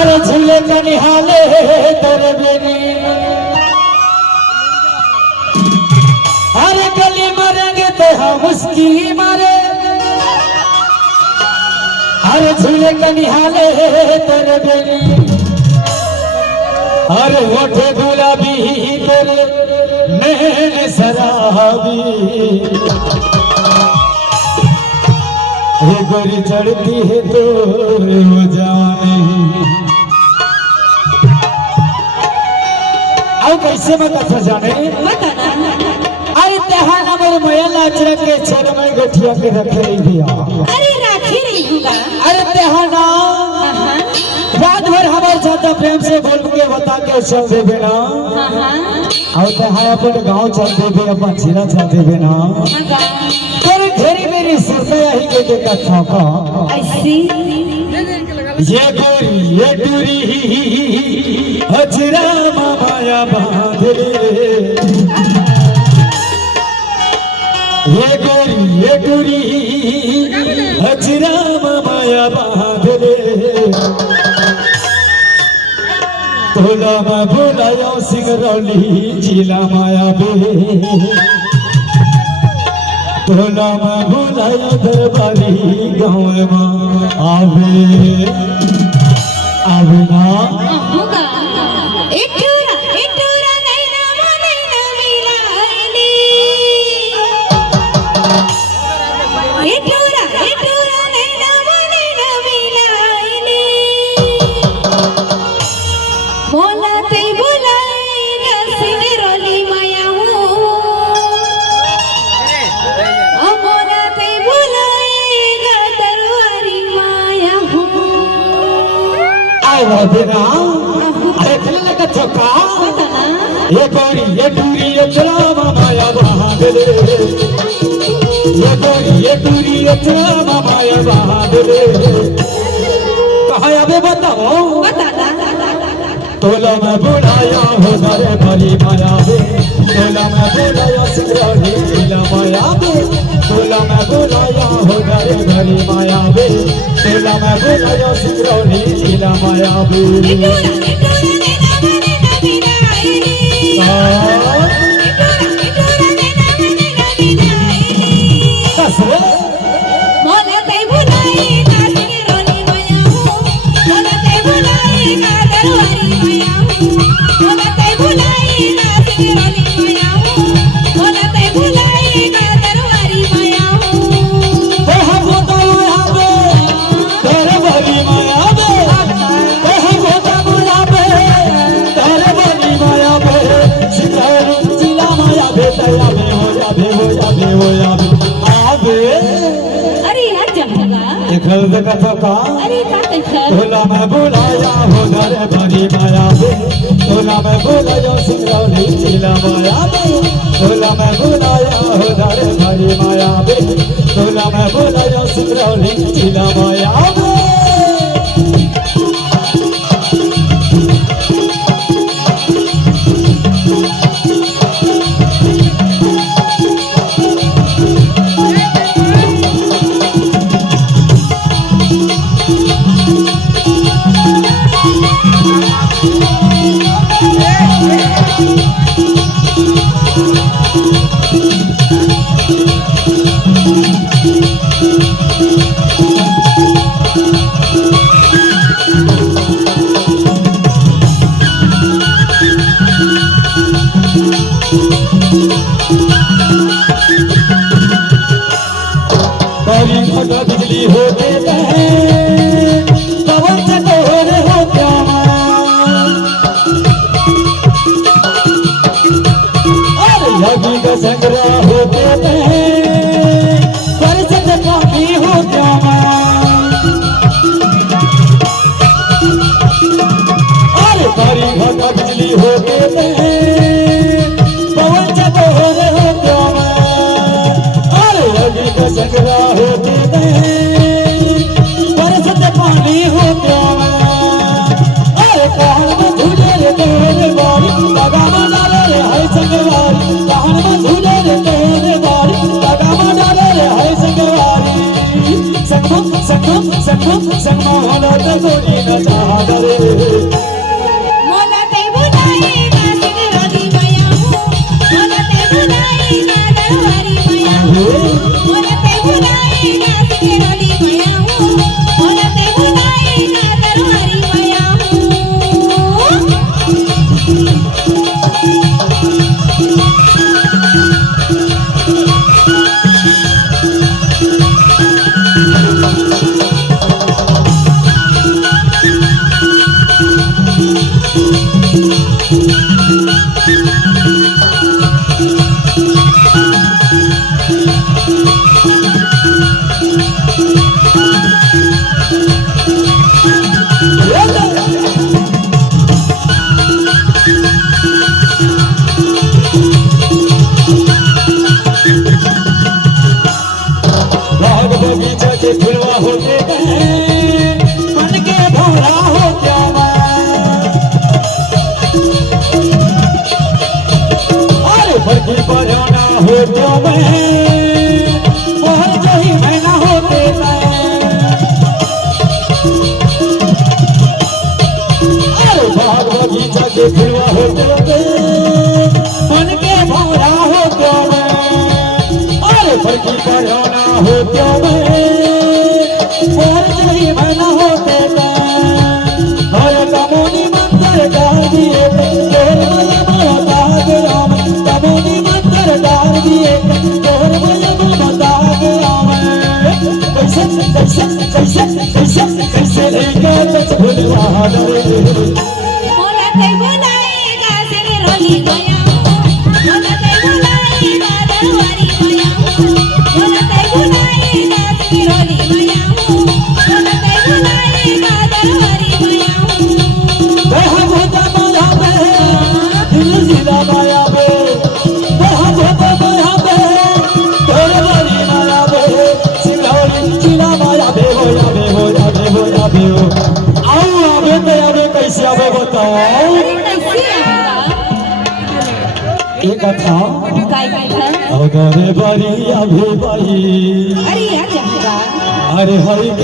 अरे झूले का निहाले तेरे बेनी अरे गली मरेंगे तो हम उसकी मारे अरे झूले का निहाले तेरे बेनी अरे होठे गुलाबी तेरे नैन शराबी ये गोरी चढ़ती है तो वो जाने आओ कैसे मत अच्छा जाने अरे तेहाना मेरे मयला चरक के छेड़ में गठिया के रखे नहीं दिया अरे राखी नहीं होगा अरे तेहाना रात भर हमारे ज्यादा प्रेम से बोल के बता के चल दे बेना और तेहाना अपन गांव चल दे बे अपन जिला चल दे बेना तेरे घेरी मेरी सिरते यही के देखा ठोका ऐसी ये गोरी ये टूरी हजरा माया बांधले ये गोरी ये टूरी हजरा माया बांधले तोला मैं बुलाया सिंगरौली जिला माया बे तोला मैं बुलाया दरबारी गाँव में आवे आवे ना होगा एक टूरा नहीं ना मिलाएली एक टूरा नहीं ना मिलाएली बोलाते बुलाएगा सिंगरौली माया हूँ बोलाते बुलाएगा दरबारी माया हूँ आवा देना अरे चलने का चौका ये गोरी ये टूरी ये चला माया बहादुर ये गोरी ये टूरी ये चला माया बहादुर कहाँ अबे बताओ तोला मैं बुलाया हो दरे भरी माया बे तोला मैं बुलाया सिंगरौली जिला माया बे तोला मैं बुलाया हो दरे भरी माया बे तोला मैं बुलाया सिंगरौली जिला माया बे तोला मैं बुलाया हो दरे भरी माया बे तोला मैं बुलाया सिंगरौली जिला माया बे तोला मैं बुलाया हो दरे भरी माया बे तोला मैं बुलाया सिंगरौली जिला माया बे मोहन सोनी न चादरे मोला ते बुलाएगा सिंगरौली माया हूँ मोला ते बुलाएगा दरबारी माया हूँ मोला ते बुलाएगा सिंगरौली माया हूँ मोला ते बुलाएगा दरबारी माया हूँ बाग बगीचा के फुलवा होते हैं मन के भौरा हो क्या अरे फर्की बजाना हो क्या मोहन जो ही मैना होते अरे बाग बगीचा के फुलवा होते मन के भौरा हो क्या अरे फर्की बजाना हो क्या मोहन जो ही मैना होते अरे कमोनी मंदिर डाल दिए तोर मया बता गया मैं कमोनी मंदिर डाल दिए तोर मया बता गया मैं कैसे कैसे कैसे कैसे कैसे लेके तच भुलवा डरे मोला ते बुलाएगा सिंगरौली माया हूँ मोला ते बुलाएगा दरबारी माया हूँ मोला ते बुलाएगा सिंगरौली माया हूँ मोला ते बुलाएगा दरबारी माया हूँ बेहा होता माया बे दिल जिला माया बे बेहा होता माया बे तोर वाली माया बे सिंगरौली जिला माया बे हो या बे हो या बे हो या बे हो आओ आवे तो आवे कैसे आवे बताओ कैसे आएगा एक था काय काय था अरे बड़ी अभी भाई अरे यार जगदा अरे हरि